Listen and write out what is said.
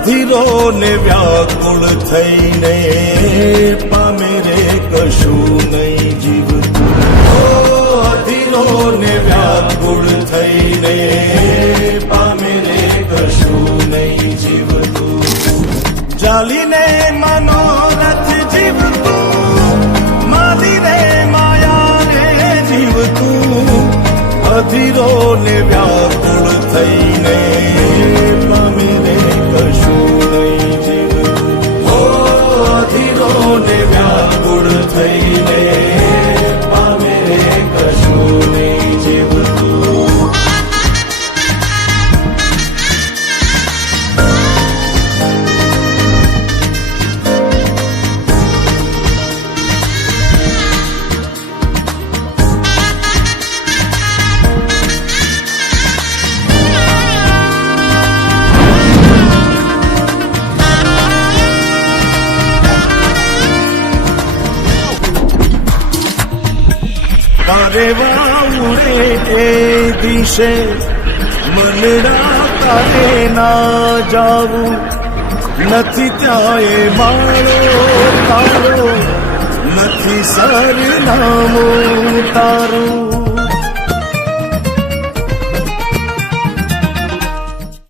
અધીરો ને વ્યાકુળ થઈને પામે રે કશું નહીં જીવતું. અધીરો ને વ્યાકુળ થઈને પામે રે કશું નહીં જીવતું. ચાલીને મનોરથ જીવતું, માલીને માયા રે જીવતું. અધીરો ને વ્યાકુળ થઈને પામે રે કશું નહીં જીવતું. અધીરો ને વ્યાકુળ થઈને પામે રે કશું નહીં જીવતું. રેવા ઉડે એ દિશે મનડા તારે ના જાવું. નથી ત્યાં એ માળો તારો, નથી સરનામું તારું.